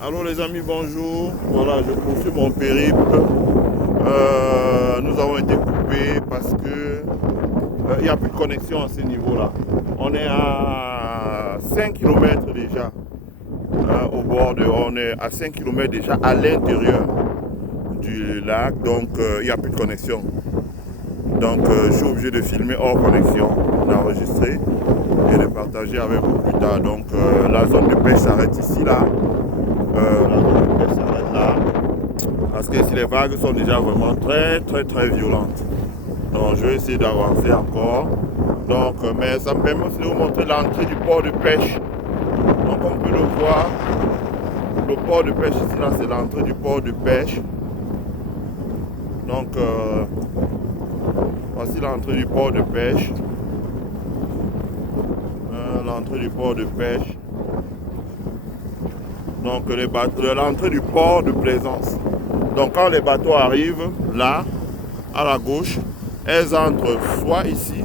Allô les amis, bonjour. Voilà, je poursuis mon périple. Nous avons été coupés parce que il n'y a plus de connexion à ce niveau-là. On est à 5 km déjà. Au bord de, on est à 5 km déjà à l'intérieur du lac, donc il n'y a plus de connexion. Donc je suis obligé de filmer hors connexion, d'enregistrer et de partager avec vous plus tard. Donc la zone de pêche s'arrête ici là. La zone de pêche s'arrête là. Parce que ici les vagues sont déjà vraiment très violentes. Donc je vais essayer d'avancer encore. Donc mais ça me permet aussi de vous montrer l'entrée du port de pêche. Donc on peut le voir. Le port de pêche ici là, c'est l'entrée du port de pêche. Donc voici l'entrée du port de pêche. L'entrée du port de pêche. Donc l'entrée du port de plaisance. Donc quand les bateaux arrivent là, à la gauche, elles entrent soit ici,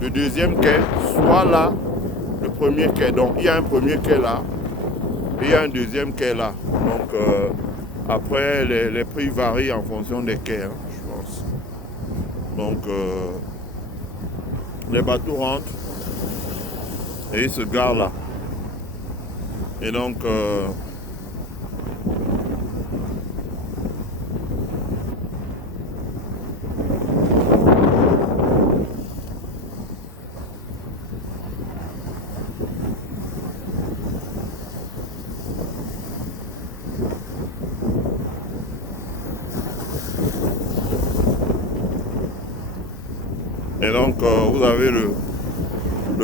le deuxième quai, soit là, le premier quai. Donc il y a un premier quai là, et il y a un deuxième quai là. Donc après les prix varient en fonction des quais, hein, je pense. Donc les bateaux rentrent et ils se garent là. Et donc vous avez le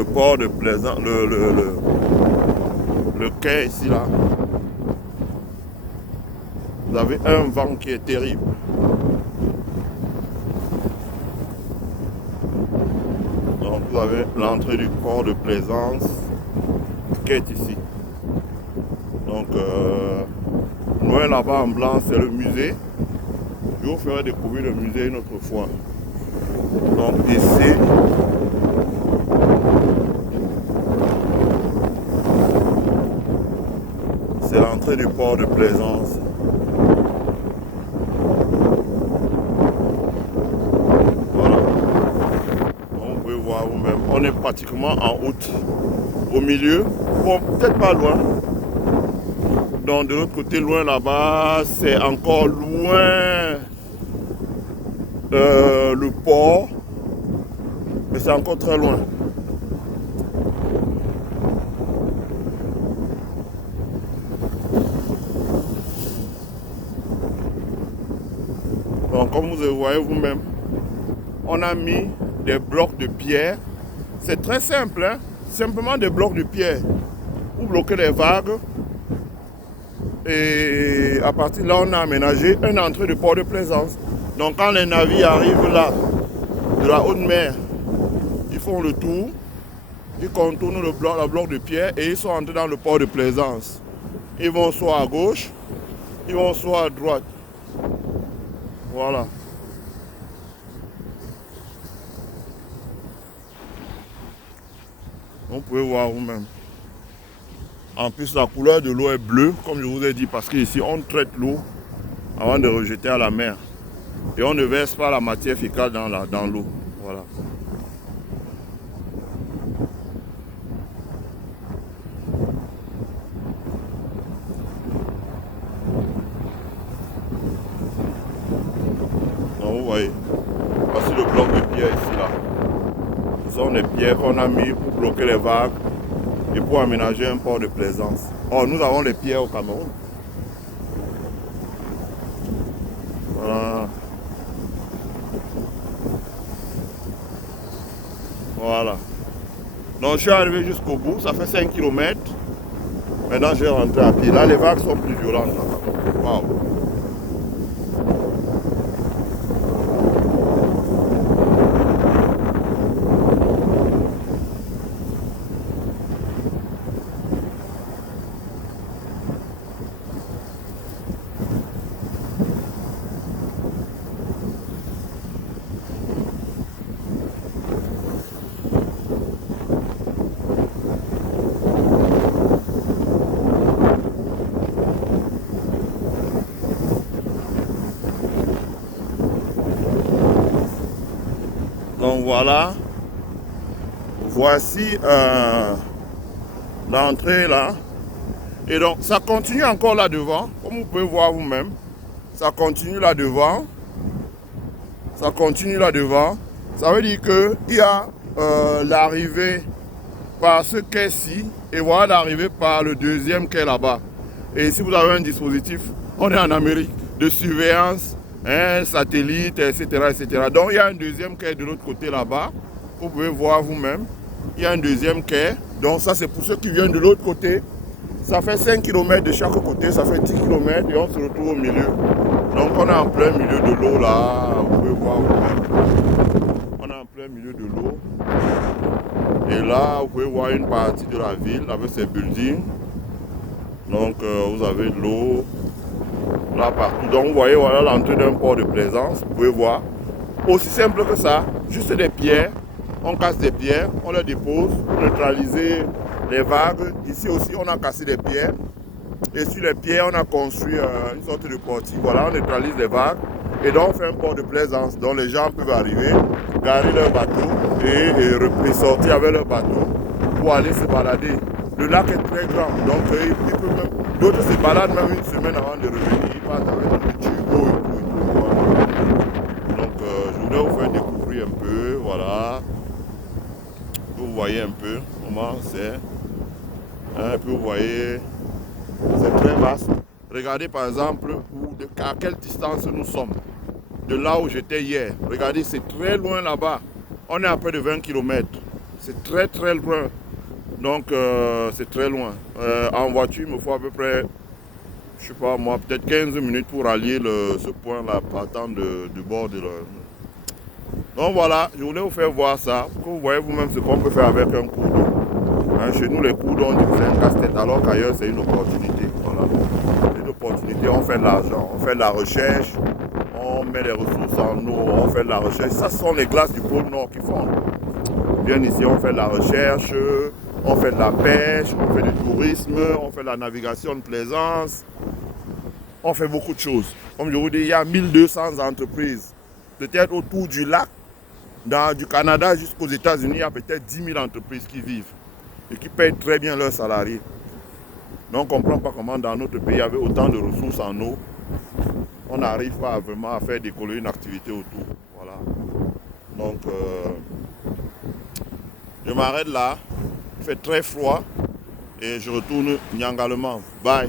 port de Plaisance, le quai ici là. Vous avez un vent qui est terrible. Donc vous avez l'entrée du port de Plaisance qui est ici. Donc loin là-bas en blanc c'est le musée. Je vous ferai découvrir le musée une autre fois. Donc ici, c'est l'entrée du port de Plaisance. Voilà. Donc vous pouvez voir vous-même. On est pratiquement en route. Au milieu, bon, peut-être pas loin. Donc de l'autre côté, loin là-bas, c'est encore loin le port. Mais c'est encore très loin. Donc comme vous le voyez vous-même, on a mis des blocs de pierre. C'est très simple, hein? Simplement des blocs de pierre pour bloquer les vagues. Et à partir de là, on a aménagé une entrée de port de Plaisance. Donc quand les navires arrivent là, de la haute mer, ils font le tour, ils contournent le bloc de pierre et ils sont entrés dans le port de Plaisance. Ils vont soit à gauche, ils vont soit à droite. Voilà. Vous pouvez voir vous-même. En plus, la couleur de l'eau est bleue, comme je vous ai dit, parce qu'ici, on traite l'eau avant de rejeter à la mer. Et on ne verse pas la matière fécale dans l'eau. Voilà. Donc, vous voyez, voici le bloc de pierre ici, là. Ce sont des pierres qu'on a mis pour bloquer les vagues et pour aménager un port de plaisance. Or, nous avons les pierres au Cameroun. Voilà. Voilà. Donc, je suis arrivé jusqu'au bout. Ça fait 5 km. Maintenant, je vais rentrer à pied. Là, les vagues sont plus violentes. Waouh. Donc voilà. Voici l'entrée là. Et donc ça continue encore là devant, comme vous pouvez voir vous-même. Ça continue là devant. Ça continue là devant. Ça veut dire qu'il y a l'arrivée par ce quai-ci et voilà l'arrivée par le deuxième quai là-bas. Et si vous avez un dispositif, on est en Amérique, de surveillance, un satellite, etc., etc. Donc il y a un deuxième quai de l'autre côté là-bas. Vous pouvez voir vous-même. Il y a un deuxième quai. Donc ça c'est pour ceux qui viennent de l'autre côté. Ça fait 5 km de chaque côté, ça fait 10 km et on se retrouve au milieu. Donc on est en plein milieu de l'eau là, vous pouvez voir vous-même. On est en plein milieu de l'eau. Et là, vous pouvez voir une partie de la ville avec ses buildings. Donc vous avez de l'eau là partout. Donc vous voyez voilà l'entrée d'un port de plaisance, vous pouvez voir. Aussi simple que ça, juste des pierres. On casse des pierres, on les dépose pour neutraliser les vagues. Ici aussi, on a cassé des pierres. Et sur les pierres, on a construit une sorte de portique. Voilà, on neutralise les vagues. Et donc, on fait un port de plaisance. Donc, les gens peuvent arriver, garer leur bateau et sortir avec leur bateau pour aller se balader. Le lac est très grand. Donc, d'autres se baladent même une semaine avant de revenir. Ils passent avec un petit tuyau et tout. Donc, je voulais vous faire découvrir un peu. Voilà. Vous voyez un peu comment c'est. Et puis vous voyez, c'est très vaste. Regardez par exemple à quelle distance nous sommes de là où j'étais hier. Regardez, c'est très loin là-bas. On est à près de 20 km. C'est très très loin. Donc c'est très loin. En voiture, il me faut à peu près, je sais pas moi, peut-être 15 minutes pour allier ce point-là partant du bord de l'eau. Donc voilà, je voulais vous faire voir ça, pour que vous voyez vous-même ce qu'on peut faire avec un cours d'eau. Hein, chez nous, les cours d'eau, on dit que c'est un casse-tête, alors qu'ailleurs, c'est une opportunité. Voilà. C'est une opportunité, on fait de l'argent, on fait de la recherche, on met les ressources en eau, on fait de la recherche. Ça, ce sont les glaces du pôle Nord qui font. Bien ici, on fait de la recherche, on fait de la pêche, on fait du tourisme, on fait de la navigation de plaisance. On fait beaucoup de choses. Comme je vous dis, il y a 1200 entreprises, peut-être autour du lac. Du Canada jusqu'aux États-Unis, il y a peut-être 10 000 entreprises qui vivent et qui payent très bien leurs salariés. Donc on ne comprend pas comment dans notre pays, avec autant de ressources en eau, on n'arrive pas vraiment à faire décoller une activité autour. Voilà. Donc je m'arrête là. Il fait très froid et je retourne Nyangalema. Bye.